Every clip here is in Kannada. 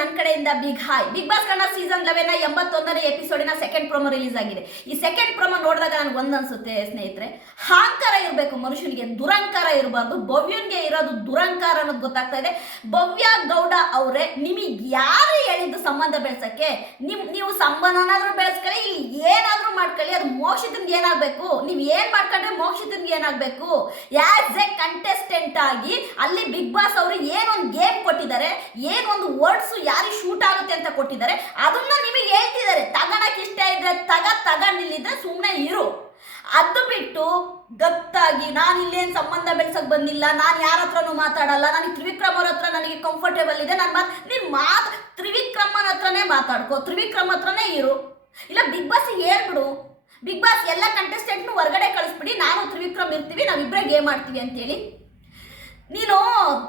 ನನ್ನ ಕಡೆಯಿಂದ big hi big boss Kannada season eleven ಎಂಬತ್ತೊಂದನೇ ಎಪಿಸೋಡಿನ ಸೆಕೆಂಡ್ ಪ್ರೊಮೋ ರಿಲೀಸ್ ಆಗಿದೆ. ಈ ಸೆಕೆಂಡ್ ಪ್ರೊಮೋ ನೋಡಿದಾಗ ನನಗೆ ಒಂದನ್ಸುತ್ತೆ ಸ್ನೇಹಿತರೆ, ಹಾಂಕಾರ ಇರಬೇಕು ಮನುಷ್ಯನಿಗೆ, ದುರಂಕಾರ ಇರಬಾರ್ದು. ಭವ್ಯನ್ಗೆ ಇರೋದು ದುರಂಕಾರ ಅನ್ನೋದು ಗೊತ್ತಾಗ್ತಾ ಇದೆ. ಭವ್ಯ ಗೌಡ ಅವರೇ, ನಿಮಗೆ ಯಾರು ಹೇಳಿದ್ದು ಸಂಬಂಧ ಬೆಳೆಸಕ್ಕೆ? ನಿಮ್, ನೀವು ಸಂಬಂಧನಾದ್ರೂ ಬೆಳೆಸ್ಕೊಳ್ಳಿ, ಇಲ್ಲಿ ಏನಾದ್ರೂ ಮಾಡ್ಕೊಳ್ಳಿ, ಅದು ಮೋಕ್ಷಿತನ್ಗೆ ಏನಾಗಬೇಕು? ನೀವು ಏನ್ ಮಾಡ್ಕೊಂಡ್ರೆ ಮೋಕ್ಷಿತನ್ಗೆ ಏನಾಗಬೇಕು? ಆಸ್ ಎ ಕಂಟೆಸ್ಟೆಂಟ್ ಆಗಿ ಅಲ್ಲಿ ಬಿಗ್ ಬಾಸ್ ಅವರು ಏನೊಂದು ಗೇಮ್ ಕೊಟ್ಟಿದ್ದಾರೆ, ಏನೊಂದು ವರ್ಡ್ಸ್ ಯಾರಿಗೆ ಶೂಟ್ ಆಗುತ್ತೆ ಅಂತ ಕೊಟ್ಟಿದ್ದಾರೆ, ಅದನ್ನ ನಿಮಗೆ ಹೇಳ್ತಿದ್ದಾರೆ. ತಗೊಳಕ್ ಇಷ್ಟ ಇದ್ರೆ ತಗ ತಗೊಂಡಿಲ್ಲಿದ್ರೆ ಸುಮ್ಮನೆ ಇರು. ಅದು ಬಿಟ್ಟು ಗತ್ತಾಗಿ, ನಾನು ಇಲ್ಲೇನು ಸಂಬಂಧ ಬೆಳ್ಸಕ್ ಬಂದಿಲ್ಲ, ನಾನು ಯಾರ ಹತ್ರನೂ ಮಾತಾಡಲ್ಲ ನನಗೆ ತ್ರಿವಿಕ್ರಮ್ ಅವ್ರ ಹತ್ರ ನನಗೆ ಕಂಫರ್ಟೇಬಲ್ ಇದೆ, ನಾನು ಮಾತು, ನೀನು ಮಾತು ತ್ರಿವಿಕ್ರಮನ ಹತ್ರನೇ ಮಾತಾಡ್ಕೋ, ತ್ರಿವಿಕ್ರಮ್ ಹತ್ರನೇ ಇರು. ಇಲ್ಲ, ಬಿಗ್ ಬಾಸ್ ಹೇಳ್ಬಿಡು. ಬಿಗ್ ಬಾಸ್ ಎಲ್ಲ ಕಂಟೆಸ್ಟೆಂಟ್ನು ಹೊರಗಡೆ ಕಳಿಸ್ಬಿಡಿ, ನಾನು ತ್ರಿವಿಕ್ರಮ್ ಇರ್ತೀವಿ ನಾವಿಬ್ಬರೇ ಗೇಮ್ ಆಡ್ತೀವಿ ಅಂತೇಳಿ. ನೀನು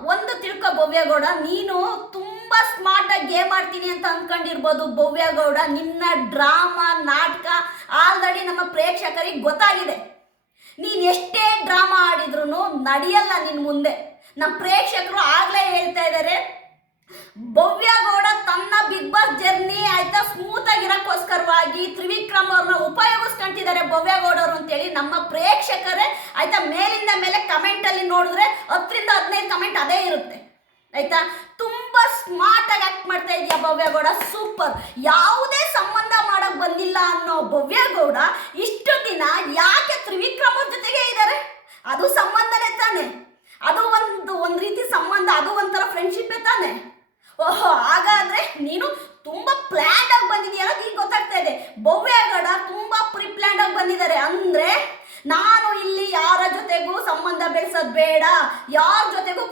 ಒಂದು ತಿಳ್ಕೊ ಭವ್ಯಗೌಡ ನೀನು ತುಂಬಾ ಸ್ಮಾರ್ಟ್ ಆಗಿ ಗೇಮ್ ಆಡ್ತೀನಿ ಅಂತ ಅನ್ಕೊಂಡಿರ್ಬೋದು ಭವ್ಯಗೌಡ ನಿನ್ನ ಡ್ರಾಮಾ ನಾಟಕ ಆಲ್ರೆಡಿ ನಮ್ಮ ಪ್ರೇಕ್ಷಕರಿಗೆ ಗೊತ್ತಾಗಿದೆ. ನೀನು ಎಷ್ಟೇ ಡ್ರಾಮಾ ಆಡಿದ್ರು ನಡೆಯಲ್ಲ ನಿನ್ ಮುಂದೆ. ನಮ್ಮ ಪ್ರೇಕ್ಷಕರು ಆಗ್ಲೇ ಹೇಳ್ತಾ ಇದ್ದಾರೆ ಭವ್ಯಗೌಡ ತನ್ನ ಬಿಗ್ ಬಾಸ್ ಜರ್ನಿ ಆಯ್ತಾ ಸ್ಮೂತ್ ಆಗಿರೋಕ್ಕೋಸ್ಕರವಾಗಿ ತ್ರಿವಿಕ್ರಮ್ ಅವ್ರನ್ನ ಉಪಯೋಗಿಸ್ಕೊಂತಿದ್ದಾರೆ ಭವ್ಯಗೌಡರು ಅಂತೇಳಿ ನಮ್ಮ ಪ್ರೇಕ್ಷಕರೇ ಆಯ್ತಾ ಮೇಲಿಂದ ಅಲ್ಲಿ ನೋಡಿದ್ರೆ ಹತ್ತರಿಂದ ಹದಿನೈದು ಕಮೆಂಟ್ ಅದೇ ಇರುತ್ತೆ. ಆಯ್ತಾ? ತುಂಬಾ ಸ್ಮಾರ್ಟ್ ಆಗಿ ಆಕ್ಟ್ ಮಾಡ್ತಾ ಇದೆಯಾ ಭವ್ಯಗೌಡ ಸೂಪರ್ ಯಾವುದೇ ಸಂಬಂಧ ಮಾಡಕ್ ಬಂದಿಲ್ಲ ಅನ್ನೋ ಭವ್ಯಗೌಡ ಇಷ್ಟು ದಿನ ಯಾಕೆ ತ್ರಿವಿಕ್ರಮ ಜೊತೆಗೆ ಇದ್ದಾರೆ ಅದು ಸಂಬಂಧನೇ ತಾನೆ ಅದು ಒಂದು ಒಂದ್ ರೀತಿ ಸಂಬಂಧ ಅದು ಒಂಥರ ಫ್ರೆಂಡ್ಶಿಪ್ಪೇ ತಾನೆ ಓಹೋ ಹಾಗಾದ್ರೆ ನೀನು ತುಂಬಾ ಪ್ಲ್ಯಾಂಡ್ ಆಗಿ ಬಂದಿದೆಯಾ ಅನ್ನೋದು ಈಗ ಗೊತ್ತಾಗ್ತಾ ಇದೆ ಭವ್ಯಗೌಡ ತುಂಬಾ ಪ್ರಿ ಪ್ಲ್ಯಾಂಡ್ ಆಗಿ ಬಂದಿದ್ದಾರೆ ಅಂದ್ರೆ ನಾನು ಇಲ್ಲಿ ಯಾರ ಜೊತೆಗೂ ಸಂಬಂಧ ಬೆಳೆಸೋದು ಬೇಡ ಯಾರ ಜೊತೆಗೂ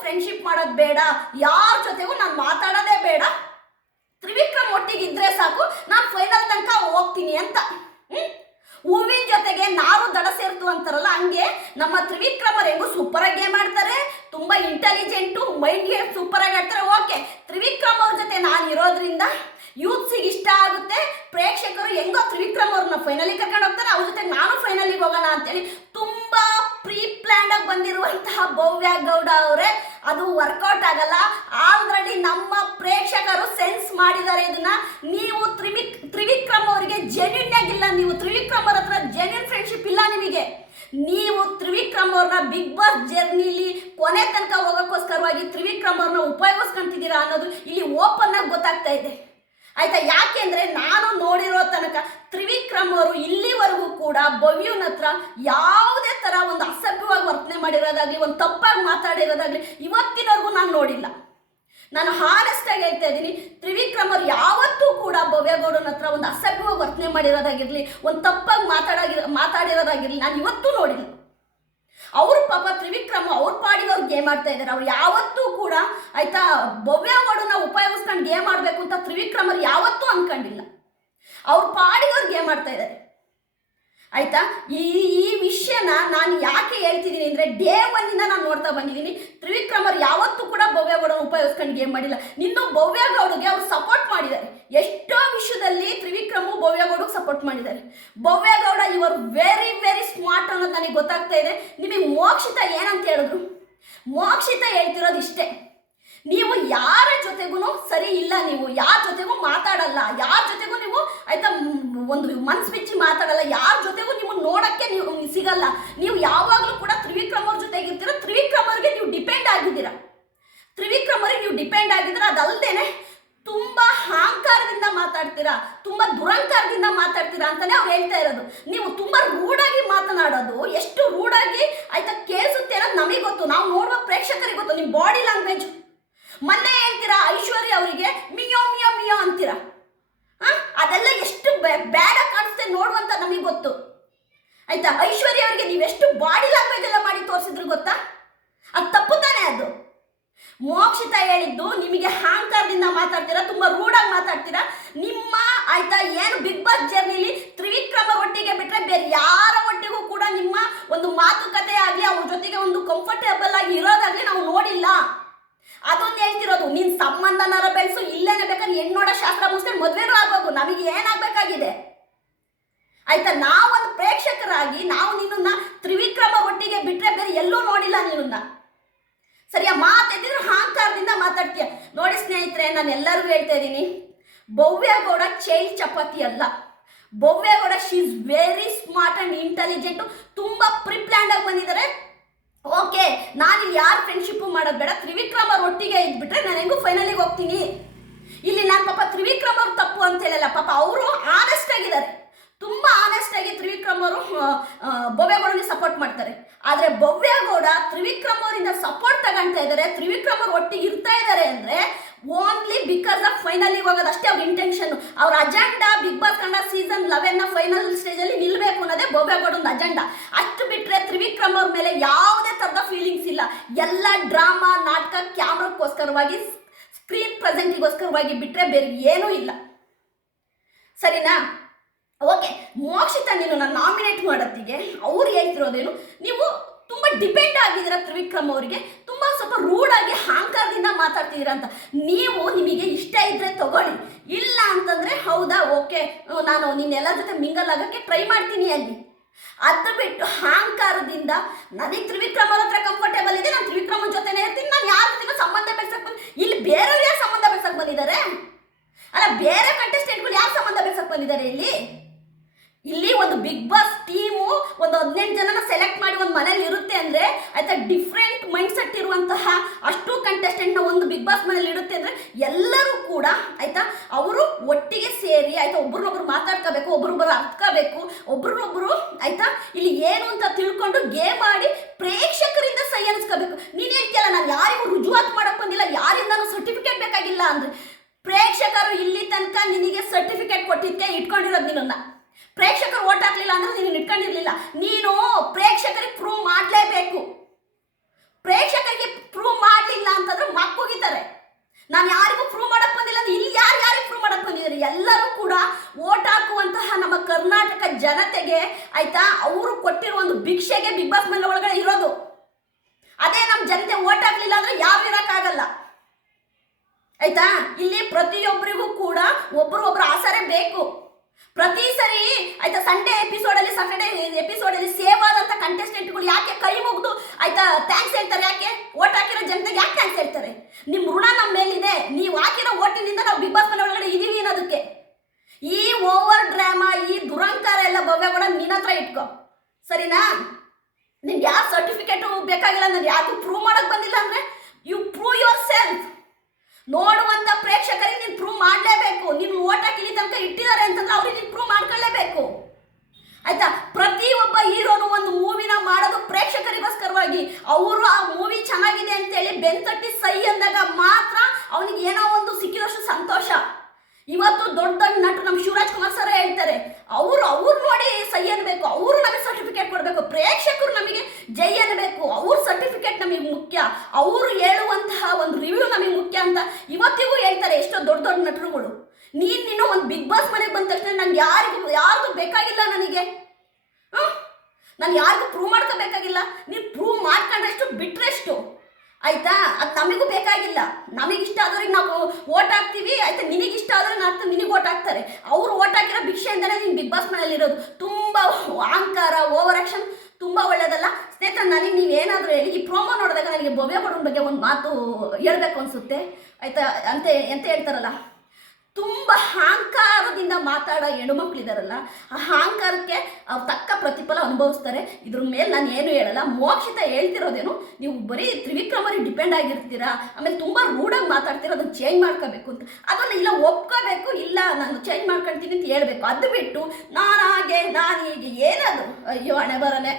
ಮಾಡೋದು ಬೇಡ, ಯಾರ ಜೊತೆಗೂ ನಾನು ಮಾತಾಡೋದೇ ಬೇಡ. ತ್ರಿವಿಕ್ರಮ್ ಒಟ್ಟಿಗೆ ಇದ್ರೆ ಸಾಕು, ನಾನು ಫೈನಲ್ ತನಕ ಹೋಗ್ತೀನಿ ಅಂತ? ಹೂವಿನ ಜೊತೆಗೆ ನಾರು ದಡ ಸೇರ್ತು ಅಂತಾರಲ್ಲ, ಹಂಗೆ ನಮ್ಮ ತ್ರಿವಿಕ್ರಮರ್ ಹೆಂಗು ಸೂಪರ್ ಆಗಿ ಗೇಮ್ ಆಡ್ತಾರೆ, ತುಂಬಾ ಇಂಟೆಲಿಜೆಂಟು ಮೈಂಡ್ ಗೇಮ್ ಸೂಪರ್ ಆಗಿ ಆಡ್ತಾರೆ. ಓಕೆ ತ್ರಿವಿಕ್ರಮ್ ಅವ್ರ ಜೊತೆ ನಾನು ಇರೋದ್ರಿಂದ ಯೂತ್ಸಿಗೆ ಇಷ್ಟ ಆಗುತ್ತೆ. ಪ್ರೇಕ್ಷಕರು ಹೆಂಗೋ ತ್ರಿವಿಕ್ರಮ್ ಅವ್ರನ್ನ ಫೈನಲಿ ಕರ್ಕೊಂಡು ಹೋಗ್ತಾರೆ, ಅವ್ರ ಜೊತೆ ನಾನು ಫೈನಲಿಗೆ ಹೋಗೋಣ ಅಂತೇಳಿ ತುಂಬಾ ಪ್ಲ್ಯಾಂಡ್ ಆಗಿ ಬಂದಿರುವಂತಹ ಭವ್ಯ ಗೌಡ ಅವರೇ, ಅದು ವರ್ಕೌಟ್ ಆಗಲ್ಲ. ಆಲ್ರೆಡಿ ನಮ್ಮ ಪ್ರೇಕ್ಷಕರು ಸೆನ್ಸ್ ಮಾಡಿದ್ದಾರೆ ಇದನ್ನ. ನೀವು ತ್ರಿವಿಕ್ ತ್ರಿವಿಕ್ರಮ್ ಅವರಿಗೆ ಜೆನ್ಯೂನ್ ಆಗಿಲ್ಲ. ನೀವು ತ್ರಿವಿಕ್ರಮ್ ಅವ್ರ ಹತ್ರ ಜೆನ್ಯೂನ್ ಫ್ರೆಂಡ್ಶಿಪ್ ಇಲ್ಲ ನಿಮಗೆ. ನೀವು ತ್ರಿವಿಕ್ರಮ್ ಅವ್ರನ್ನ ಬಿಗ್ ಬಾಸ್ ಜರ್ನಿಲಿ ಕೊನೆ ತನಕ ಹೋಗೋಕ್ಕೋಸ್ಕರವಾಗಿ ತ್ರಿವಿಕ್ರಮ್ ಅವ್ರನ್ನ ಉಪಯೋಗಿಸ್ಕೊಂತಿದ್ದೀರಾ ಅನ್ನೋದು ಇಲ್ಲಿ ಓಪನ್ ಆಗಿ ಗೊತ್ತಾಗ್ತಾ ಇದೆ. ಆಯ್ತಾ? ಯಾಕೆಂದ್ರೆ ನಾನು ನೋಡಿರೋ ತನಕ ತ್ರಿವಿಕ್ರಮ್ ಅವರು ಇಲ್ಲಿವರೆಗೂ ಕೂಡ ಭವ್ಯನ ಹತ್ರ ಯಾವುದೇ ವರ್ತನೆ ಮಾಡಿರೋದಾಗ್ಲಿ ಒಂದು ತಪ್ಪಾಗಿ ಮಾತಾಡಿರೋದಾಗ್ಲಿ, ಇವತ್ತಿನವರೆಗೂ ನಾನು ನೋಡಿಲ್ಲ. ನಾನು ಹಾನೆಸ್ಟ್ ಆಗಿ ಹೇಳ್ತಾ ಇದ್ದೀನಿ, ತ್ರಿವಿಕ್ರಮ್ ಅವ್ರು ಯಾವತ್ತೂ ಕೂಡ ಭವ್ಯಗೌಡನ ಹತ್ರ ಒಂದು ಅಸಭ್ಯವಾಗಿ ವರ್ತನೆ ಮಾಡಿರೋದಾಗಿರಲಿ, ಒಂದು ತಪ್ಪಾಗಿ ಮಾತಾಡಾಗಿ, ಮಾತಾಡಿರೋದಾಗಿರಲಿ ನಾನು ಇವತ್ತೂ ನೋಡಿಲ್ಲ. ಅವರು ಪಾಪ ತ್ರಿವಿಕ್ರಮ, ಅವ್ರ ಪಾಡಿಗೆ ಅವ್ರು ಗೇಮ್ ಆಡ್ತಾ ಇದ್ದಾರೆ ಅವ್ರು ಯಾವತ್ತೂ ಕೂಡ, ಆಯ್ತಾ, ಭವ್ಯಗೌಡನ ಉಪಯೋಗಿಸ್ಕೊಂಡು ಗೇಮ್ ಆಡಬೇಕು ಅಂತ ತ್ರಿವಿಕ್ರಮರು ಯಾವತ್ತೂ ಅನ್ಕೊಂಡಿಲ್ಲ. ಅವ್ರ ಪಾಡಿಗೆ ಅವ್ರು ಗೇಮ್ ಆಡ್ತಾ ಇದ್ದಾರೆ ಆಯ್ತಾ? ಈ ಈ ವಿಷಯನ ನಾನು ಯಾಕೆ ಹೇಳ್ತಿದ್ದೀನಿ ಅಂದರೆ ಡೇ ಒನ್ನಿಂದ ನಾನು ನೋಡ್ತಾ ಬಂದಿದ್ದೀನಿ. ತ್ರಿವಿಕ್ರಮರು ಯಾವತ್ತೂ ಕೂಡ ಭವ್ಯಗೌಡನ ಉಪಯೋಗಿಸ್ಕೊಂಡು ಗೇಮ್ ಮಾಡಿಲ್ಲ. ನಿನ್ನ ಭವ್ಯ ಗೌಡಗೆ ಅವ್ರು ಸಪೋರ್ಟ್ ಮಾಡಿದ್ದಾರೆ. ಎಷ್ಟೋ ವಿಷಯದಲ್ಲಿ ತ್ರಿವಿಕ್ರಮು ಭವ್ಯಗೌಡಗೆ ಸಪೋರ್ಟ್ ಮಾಡಿದ್ದಾರೆ. ಭವ್ಯಗೌಡ ಇವರು ವೆರಿ ವೆರಿ ಸ್ಮಾರ್ಟ್ ಅನ್ನೋದು ನನಗೆ ಗೊತ್ತಾಗ್ತಾ ಇದೆ. ನಿಮಗೆ ಮೋಕ್ಷಿತ ಏನಂತ ಹೇಳಿದ್ರು? ಮೋಕ್ಷಿತ ಹೇಳ್ತಿರೋದು ಇಷ್ಟೇ. ನೀವು ಯಾರ ಜೊತೆಗೂ ಸರಿ ಇಲ್ಲ, ನೀವು ಯಾರ ಜೊತೆಗೂ ಮಾತಾಡಲ್ಲ, ಯಾರ ಜೊತೆಗೂ ನೀವು ಆಯ್ತಾ ಒಂದು ಮನ್ಸು ಬಿಚ್ಚಿ ಮಾತಾಡಲ್ಲ, ಯಾರ ಜೊತೆಗೂ ನೀವು ನೋಡಕ್ಕೆ ನೀವು ಸಿಗಲ್ಲ. ನೀವು ಯಾವಾಗಲೂ ಕೂಡ ತ್ರಿವಿಕ್ರಮ್ ಅವ್ರ ಜೊತೆಗೆ ಇರ್ತೀರ, ತ್ರಿವಿಕ್ರಮ್ ಅವ್ರಿಗೆ ನೀವು ಡಿಪೆಂಡ್ ಆಗಿದ್ದೀರ. ತ್ರಿವಿಕ್ರಮರಿಗೆ ನೀವು ಡಿಪೆಂಡ್ ಆಗಿದ್ರೆ ಅದಲ್ದೇನೆ ತುಂಬಾ ಅಹಂಕಾರದಿಂದ ಮಾತಾಡ್ತೀರಾ, ತುಂಬಾ ದುರಂಕಾರದಿಂದ ಮಾತಾಡ್ತೀರಾ ಅಂತಾನೆ ಅವ್ರು ಹೇಳ್ತಾ ಇರೋದು. ನೀವು ತುಂಬಾ ರೂಢಾಗಿ ಮಾತನಾಡೋದು, ಎಷ್ಟು ರೂಢಾಗಿ ಆಯ್ತಾ ಕೇಳಿಸುತ್ತೆ ಅನ್ನೋದು ನಮಗೆ ಗೊತ್ತು. ನಾವು ನೋಡುವ ಪ್ರೇಕ್ಷಕರಿಗೆ ಗೊತ್ತು, ನಿಮ್ಮ ಬಾಡಿ ಲ್ಯಾಂಗ್ವೇಜ್ ಮೊನ್ನೆ ಹೇಳ್ತೀರಾ, ಐಶ್ವರ್ಯ ಅವರಿಗೆ, ಮಿಯೋ ಮಿಯೋ ಮಿಯೋ ಅಂತೀರಾ? ಅದೆಲ್ಲ ಎಷ್ಟು ಬೇಡ ಕಾಣಿಸುತ್ತೆ ನೋಡುವಂತ ನಮಗೆ ಗೊತ್ತು. ಆಯ್ತಾ? ಐಶ್ವರ್ಯ ಅವರಿಗೆ ನೀವೆಷ್ಟು ಬಾಡಿ ಲ್ಯಾಂಗ್ವೇಜ್ ಎಲ್ಲ ಮಾಡಿ ತೋರಿಸಿದ್ರು ಗೊತ್ತಾ? ಅದು ತಪ್ಪು ತಾನೇ ಅದು? ಮೋಕ್ಷಿತ ಹೇಳಿದ್ದು ನಿಮಗೆ ಹಾಂಕಾರದಿಂದ ಮಾತಾಡ್ತೀರಾ, ತುಂಬಾ ರೂಢಾಗಿ ಮಾತಾಡ್ತೀರಾ? ನಿಮ್ಮ, ಆಯ್ತಾ, ಏನು ಬಿಗ್ ಬಾಸ್ ಜರ್ನಿಲಿ ತ್ರಿವಿಕ್ರಮ ಒಟ್ಟಿಗೆ ಬಿಟ್ರೆ ಬೇರೆ ಯಾರ ಒಟ್ಟಿಗೂ ಕೂಡ ನಿಮ್ಮ ಒಂದು ಮಾತುಕತೆ ಆಗಲಿ, ಅವ್ರ ಜೊತೆಗೆ ಒಂದು ಕಂಫರ್ಟೇಬಲ್ ಆಗಿ ಇರೋದಾಗ್ಲಿ ನಾವು ನೋಡಿಲ್ಲ. ಅದೊಂದು ಹೇಳ್ತಿರೋದು, ನಿನ್ ಸಂಬಂಧನಾರ ಬೆಳೆಸು, ಇಲ್ಲೇನೆ ಬೇಕಾದ್ರೆ ಹೆಣ್ಣೋಡ ಶಾಸ್ತ್ರ ಮುಗಿಸ್ಕೊಂಡು ಮದ್ವೆನೂ ಆಗ್ಬೇಕು, ನಮಗೆ ಏನಾಗಬೇಕಾಗಿದೆ? ಆಯ್ತಾ, ನಾವೊಂದು ಪ್ರೇಕ್ಷಕರಾಗಿ, ನಾವು ನಿನ್ನ ತ್ರಿವಿಕ್ರಮ ಒಟ್ಟಿಗೆ ಬಿಟ್ರೆ ಬೇರೆ ಎಲ್ಲೂ ನೋಡಿಲ್ಲ ನಿನ್ನ ಸರಿಯಾ ಮಾತೆತ್ತಿದ್ರು ಅಹಂಕಾರದಿಂದ ಮಾತಾಡ್ತೀಯ. ನೋಡಿ ಸ್ನೇಹಿತರೆ, ನಾನು ಎಲ್ಲರಿಗೂ ಹೇಳ್ತಾ ಇದ್ದೀನಿ. ಭವ್ಯಗೌಡ ಚೈಲ್ಡ್ ಚಪಾತಿ ಅಲ್ಲ. Bhavya Gowda she is very smart and intelligent ತುಂಬಾ ಪ್ರಿಪ್ಲ್ಯಾಂಡ್ ಆಗಿ ಬಂದಿದ್ದಾರೆ. ಓಕೆ ನಾನು ಇಲ್ಲಿ ಯಾರು ಫ್ರೆಂಡ್ಶಿಪ್ ಮಾಡೋದು ಬೇಡ. ತ್ರಿವಿಕ್ರಮ್ ಒಟ್ಟಿಗೆ ಇದ್ಬಿಟ್ರೆ ನಾನು ಹೆಂಗೂ ಫೈನಲಿಗೆ ಹೋಗ್ತೀನಿ. ಇಲ್ಲಿ ನಾನು ಪಾಪ ತ್ರಿವಿಕ್ರಮ್ ಅವ್ರು ತಪ್ಪು ಅಂತ ಹೇಳಲ್ಲ, ಪಾಪ ಅವರು ಆನೆಸ್ಟ್ ಆಗಿದ್ದಾರೆ. ತುಂಬಾ ಆನೆಸ್ಟ್ ಆಗಿ ತ್ರಿವಿಕ್ರಮ್ ಅವರು ಸಪೋರ್ಟ್ ಮಾಡ್ತಾರೆ. ಆದ್ರೆ ಭವ್ಯಗೌಡ ತ್ರಿವಿಕ್ರಮ್ ಅವರಿಂದ ಸಪೋರ್ಟ್ ತಗೊಂತಾ ಇದ್ದಾರೆ, ತ್ರಿವಿಕ್ರಮ್ ಒಟ್ಟಿಗೆ ಇರ್ತಾ ಇದ್ದಾರೆ ಅಂದ್ರೆ ಓನ್ಲಿ ಬಿಕಾಸ್ ಆಫ್ ಫೈನಲಿಗೆ ಹೋಗೋದು ಅಷ್ಟೇ ಅವ್ರ ಇಂಟೆನ್ಷನ್ ಅವ್ರ agenda big boss Kannada season ಲೆವೆನ್ನ final stage ಅಲ್ಲಿ ನಿಲ್ಬೇಕು ಅನ್ನೋದೇ ಒಂದು ಅಜೆಂಡಾ ಅಷ್ಟು ಬಿಟ್ರೆ ತ್ರಿವಿಕ್ರಮ್ ಅವ್ರ ಮೇಲೆ ಯಾವುದೇ ತರದ ಫೀಲಿಂಗ್ಸ್ ಇಲ್ಲ. ಎಲ್ಲ ಡ್ರಾಮಾ ನಾಟಕ ಕ್ಯಾಮ್ರಕ್ಕೋಸ್ಕರವಾಗಿ ಸ್ಕ್ರೀನ್ ಪ್ರೆಸೆಂಟಿಗೋಸ್ಕರವಾಗಿ ಬಿಟ್ರೆ ಬೇರೆ ಏನೂ ಇಲ್ಲ. ಸರಿನಾ? ಓಕೆ ಮೋಕ್ಷಿತ, ನೀನು ನಾನು ನಾಮಿನೇಟ್ ಮಾಡೋತ್ತಿಗೆ, ಅವ್ರು ಹೇಳ್ತಿರೋದೇನು, ನೀವು ತುಂಬ ಡಿಪೆಂಡ್ ಆಗಿದ್ದೀರಾ ತ್ರಿವಿಕ್ರಮ್ ಅವರಿಗೆ. ಸ್ವಲ್ಪ ರೂಡಾಗಿ ಅಹಂಕಾರದಿಂದ ಮಾತಾಡ್ತಿದ್ದೀರಾ ಅಂತ. ನೀವು ನಿಮಗೆ ಇಷ್ಟ ಇದ್ರೆ ತಗೊಳ್ಳಿ. ಇಲ್ಲ ಅಂತಂದ್ರೆ ಹೌದಾ, ಓಕೆ, ನಾನು ನಿನ್ನೆಲ್ಲ ಜೊತೆ ಮಿಂಗಲ್ ಆಗೋಕ್ಕೆ ಟ್ರೈ ಮಾಡ್ತೀನಿ ಅಲ್ಲಿ. ಅದು ಬಿಟ್ಟು ಅಹಂಕಾರದಿಂದ ನನಗೆ ತ್ರಿವಿಕ್ರಮ ಹತ್ರ ಕಂಫರ್ಟೇಬಲ್ ಇದೆ, ನಾನು ತ್ರಿವಿಕ್ರಮ ಜೊತೆನೇ ಇರ್ತೀನಿ, ನಾನು ಯಾರ ಜೊತೆ ಸಂಬಂಧ ಬೆಳೆಸಕ್ ಬಂದ್, ಇಲ್ಲಿ ಬೇರೆಯವ್ರು ಯಾರು ಸಂಬಂಧ ಬೆಳೆಸಕ್ ಬಂದಿದ್ದಾರೆ? ಅಲ್ಲ, ಬೇರೆ ಕಂಟೆಸ್ಟೆಂಟ್ಗಳು ಯಾರು ಸಂಬಂಧ ಬೆಳೆಸಕ್ ಬಂದಿದ್ದಾರೆ ಇಲ್ಲಿ? ಇಲ್ಲಿ ಒಂದು ಬಿಗ್ ಬಾಸ್ ಟೀಮು ಒಂದು ಹದಿನೆಂಟು ಜನನ ಸೆಲೆಕ್ಟ್ ಮಾಡಿ ಒಂದು ಮನೇಲಿ ಇರುತ್ತೆ ಅಂದ್ರೆ ಆಯ್ತಾ ಡಿಫ್ರೆಂಟ್ ಮೈಂಡ್ ಸೆಟ್ ಇರುವಂತಹ ಅಷ್ಟು ಕಂಟೆಸ್ಟೆಂಟ್ನ ಒಂದು ಬಿಗ್ ಬಾಸ್ ಮನೇಲಿ ಇರುತ್ತೆ ಅಂದ್ರೆ ಎಲ್ಲರೂ ಕೂಡ ಆಯಿತಾ, ಅವರು ಒಟ್ಟಿಗೆ ಸೇರಿ ಆಯಿತಾ, ಒಬ್ರನ್ನೊಬ್ರು ಮಾತಾಡ್ಕೋಬೇಕು ಒಬ್ರೊಬ್ರು ಅರ್ತ್ಕೋಬೇಕು, ಒಬ್ರನ್ನೊಬ್ರು ಆಯಿತಾ, ಇಲ್ಲಿ ಏನು ಅಂತ ತಿಳ್ಕೊಂಡು ಗೇಮ್ ಆಡಿ ಪ್ರೇಕ್ಷಕರಿಂದ ಸೈ ಅನ್ಸ್ಕೋಬೇಕು. ನೀನು ಹೇಳ್ತೀಯಲ್ಲ, ನಾನು ಯಾರಿಗೂ ರುಜುವಾತ್ ಮಾಡಕ್ ಬಂದಿಲ್ಲ, ಯಾರಿಂದನೂ ಸರ್ಟಿಫಿಕೇಟ್ ಬೇಕಾಗಿಲ್ಲ ಅಂದ್ರೆ ಪ್ರೇಕ್ಷಕರು ಇಲ್ಲಿ ತನಕ ನಿನಗೆ ಸರ್ಟಿಫಿಕೇಟ್ ಕೊಟ್ಟಿದ್ದೆ ಇಟ್ಕೊಂಡಿರೋದು ನಿನ್ನನ್ನ ಪ್ರೇಕ್ಷಕರು ಓಟ್ ಹಾಕ್ಲಿಲ್ಲ ಅಂದ್ರೆ ನೀನು ಇಟ್ಕೊಂಡಿರ್ಲಿಲ್ಲ ನೀನು ಪ್ರೇಕ್ಷಕರಿಗೆ ಪ್ರೂವ್ ಮಾಡಲೇಬೇಕು. ಪ್ರೇಕ್ಷಕರಿಗೆ ಪ್ರೂವ್ ಮಾಡಲಿಲ್ಲ ಅಂತಂದ್ರೆ ಮಕ್ಕುಗಿತಾರೆ. ನಾನು ಯಾರಿಗೂ ಪ್ರೂವ್ ಮಾಡಕ್ ಬಂದಿಲ್ಲ ಅಂದ್ರೆ ಇಲ್ಲಿ ಯಾರು ಯಾರಿಗೆ ಪ್ರೂವ್ ಮಾಡಕ್ ಬಂದಿದ್ದಾರೆ? ಎಲ್ಲರೂ ಕೂಡ ಓಟ್ ಹಾಕುವಂತಹ ನಮ್ಮ ಕರ್ನಾಟಕ ಜನತೆಗೆ ಆಯ್ತಾ, ಅವರು ಕೊಟ್ಟಿರುವ ಒಂದು ಭಿಕ್ಷೆಗೆ ಬಿಗ್ ಬಾಸ್ ಮನೆ ಒಳಗಡೆ ಇರೋದು. ಅದೇ ನಮ್ಮ ಜನತೆ ಓಟ್ ಹಾಕ್ಲಿಲ್ಲ ಅಂದ್ರೆ ಯಾರು ಇರೋಕ್ಕಾಗಲ್ಲ. ಆಯ್ತಾ? ಇಲ್ಲಿ ಪ್ರತಿಯೊಬ್ಬರಿಗೂ ಕೂಡ ಒಬ್ಬರು ಒಬ್ಬರು ಆಸರೆ ಬೇಕು. ಪ್ರತಿ ಸರಿ, ಆಯ್ತಾ ಸಂಡೇ ಎಪಿಸೋಡ್ ಅಲ್ಲಿ ಸಾಟರ್ಡೆ ಎಪಿಸೋಡ್ ಅಲ್ಲಿ ಸೇವ್ ಆದಂತ ಕಂಟೆಸ್ಟೆಂಟ್ಗಳು ಯಾಕೆ ಕೈ ಮುಗಿದು, ಆಯ್ತಾ ಥ್ಯಾಂಕ್ಸ್ ಹೇಳ್ತಾರೆ ಯಾಕೆ? ಓಟ್ ಹಾಕಿರೋ ಜನತೆಗೆ ಯಾಕೆ ಥ್ಯಾಂಕ್ಸ್ ಹೇಳ್ತಾರೆ? ನಿಮ್ಮ ಋಣ ನಮ್ಮ ಮೇಲಿದೆ, ನೀವು ಹಾಕಿರೋ ಓಟಿನಿಂದ ನಾವು ಬಿಗ್ ಬಾಸ್ ಮನೆ ಒಳಗಡೆ ಇದೀವಿ ಅನ್ನೋದಕ್ಕೆ. ಈ ಓವರ್ ಡ್ರಾಮಾ ಈ ದುರಂಕಾರ ಎಲ್ಲ ಭವ್ಯ ಕೂಡ ನಿನ್ನ ಹತ್ರ ಇಟ್ಕೋ. ಸರಿನಾ? ನಿಮ್ಗೆ ಯಾವ ಸರ್ಟಿಫಿಕೇಟು ಬೇಕಾಗಿಲ್ಲ, ನಾನು ಯಾರಿಗೂ ಪ್ರೂವ್ ಮಾಡಕ್ ಬಂದಿಲ್ಲ ಅಂದ್ರೆ ಯು ಪ್ರೂವ್ ಯುವರ್ ಸೆಲ್ಫ್ ನೋಡುವಂತ ಪ್ರೇಕ್ಷಕರಿಗೆ ನೀನು ಪ್ರೂವ್ ಮಾಡಲೇಬೇಕು ನೀನು ಓಟ್ ಹಾಕಿ ಇಲ್ಲಿ ತನಕ ಇಟ್ಟಿದ್ದಾರೆ ಅಂತಂದ್ರೆ ಅವ್ರಿಗೆ ನೀನು ಪ್ರೂವ್ ಮಾಡ್ಕೊಳ್ಳೇಬೇಕು ಆಯ್ತಾ ಪ್ರತಿಯೊಬ್ಬ ಹೀರೋನು ಒಂದು ಮೂವಿನ ಮಾಡೋದು ಪ್ರೇಕ್ಷಕರಿಗೋಸ್ಕರವಾಗಿ ಅವರು ಆ ಮೂವಿ ಚೆನ್ನಾಗಿದೆ ಅಂತೇಳಿ ಬೆನ್ತಟ್ಟಿ ಸೈ ಅಂದಾಗ ಮಾತ್ರ ಅವನಿಗೆ ಏನೋ ಒಂದು ಸಿಕ್ಕಿದಷ್ಟು ಸಂತೋಷ ಇವತ್ತು ದೊಡ್ಡ ದೊಡ್ಡ ನಟರು ನಮ್ಮ ಶಿವರಾಜ್ ಕುಮಾರ್ ಸರ್ ಹೇಳ್ತಾರೆ, ಅವರು ಅವ್ರು ನೋಡಿ ಸೈ ಅನ್ಬೇಕು ಅವರು ನಮಗೆ ಸರ್ಟಿಫಿಕೇಟ್ ಕೊಡಬೇಕು, ಪ್ರೇಕ್ಷಕರು ನಮಗೆ ಜೈ ಅನ್ಬೇಕು ಅವ್ರ ಸರ್ಟಿಫಿಕೇಟ್ ನಮಗೆ ಮುಖ್ಯ, ಅವರು ಹೇಳುವಂತಹ ಒಂದು ರಿವ್ಯೂ ನಮಗೆ ಮುಖ್ಯ ಅಂತ ಇವತ್ತಿಗೂ ಹೇಳ್ತಾರೆ ಎಷ್ಟೋ ದೊಡ್ಡ ದೊಡ್ಡ ನಟರುಗಳು. ನೀನ್ ನೀನು ಒಂದು ಬಿಗ್ ಬಾಸ್ ಮನೆಗೆ ಬಂದ ತಕ್ಷಣ ನಂಗೆ ಯಾರಿಗೂ ಯಾರಿಗೂ ಬೇಕಾಗಿಲ್ಲ ನನಗೆ? ನಾನು ಯಾರಿಗೂ ಪ್ರೂವ್ ಮಾಡ್ಕೋಬೇಕಾಗಿಲ್ಲ? ನೀನು ಪ್ರೂವ್ ಮಾಡ್ಕೊಂಡ್ರೆಷ್ಟು ಬಿಟ್ರೆಷ್ಟು? ಆಯ್ತಾ? ಅದು ನಮಗೂ ಬೇಕಾಗಿಲ್ಲ. ನಮಗಿಷ್ಟ ಆದವ್ರಿಗೆ ನಾವು ಓಟ್ ಹಾಕ್ತೀವಿ. ಆಯ್ತಾ? ನಿನಗಿಷ್ಟ ಆದ್ರೆ ನಾನು ನಿನಗೆ ಓಟ್ ಹಾಕ್ತಾರೆ. ಅವ್ರು ಓಟ್ ಹಾಕಿರೋ ಭಿಕ್ಷೆಯಿಂದಲೇ ನೀನು ಬಿಗ್ ಬಾಸ್ ಮನೆಯಲ್ಲಿ ಇರೋದು. ತುಂಬ ಅಹಂಕಾರ ಓವರ್ ಆಕ್ಷನ್ ತುಂಬ ಒಳ್ಳೆಯದಲ್ಲ ಸ್ನೇಹಿತರೆ ನನಗೆ ನೀವು ಏನಾದರೂ ಹೇಳಿ. ಈ ಪ್ರೋಮೋ ನೋಡಿದಾಗ ನನಗೆ ಭವ್ಯ ಕೊಡೋನ್ ಬಗ್ಗೆ ಒಂದು ಮಾತು ಹೇಳಬೇಕು ಅನಿಸುತ್ತೆ. ಆಯ್ತಾ? ಅಂತ, ಎಂತ ಹೇಳ್ತಾರಲ್ಲ? ತುಂಬ ಅಹಂಕಾರದಿಂದ ಮಾತಾಡೋ ಹೆಣ್ಣುಮಕ್ಳಿದಾರಲ್ಲ ಆ ಅಹಂಕಾರಕ್ಕೆ ಅವ್ರು ತಕ್ಕ ಪ್ರತಿಫಲ ಅನುಭವಿಸ್ತಾರೆ. ಇದ್ರ ಮೇಲೆ ನಾನು ಏನು ಹೇಳಲ್ಲ, ಮೋಕ್ಷಿತ ಹೇಳ್ತಿರೋದೇನು, ನೀವು ಬರೀ ತ್ರಿವಿಕ್ರಮರಿ ಡಿಪೆಂಡ್ ಆಗಿರ್ತೀರಾ, ಆಮೇಲೆ ತುಂಬ ರೂಢಾಗಿ ಮಾತಾಡ್ತೀರ, ಅದನ್ನು ಚೇಂಜ್ ಮಾಡ್ಕೋಬೇಕು ಅಂತ. ಅದನ್ನು ಇಲ್ಲ ಒಪ್ಕೋಬೇಕು, ಇಲ್ಲ ನಾನು ಚೇಂಜ್ ಮಾಡ್ಕೊಳ್ತೀನಿ ಅಂತ ಹೇಳ್ಬೇಕು. ಅದು ಬಿಟ್ಟು ನಾನು ಹಾಗೆ, ನಾನು ಹೀಗೆ ಏನಾದರೂ, ಅಯ್ಯೋ ಹಣೆ ಬರನೆ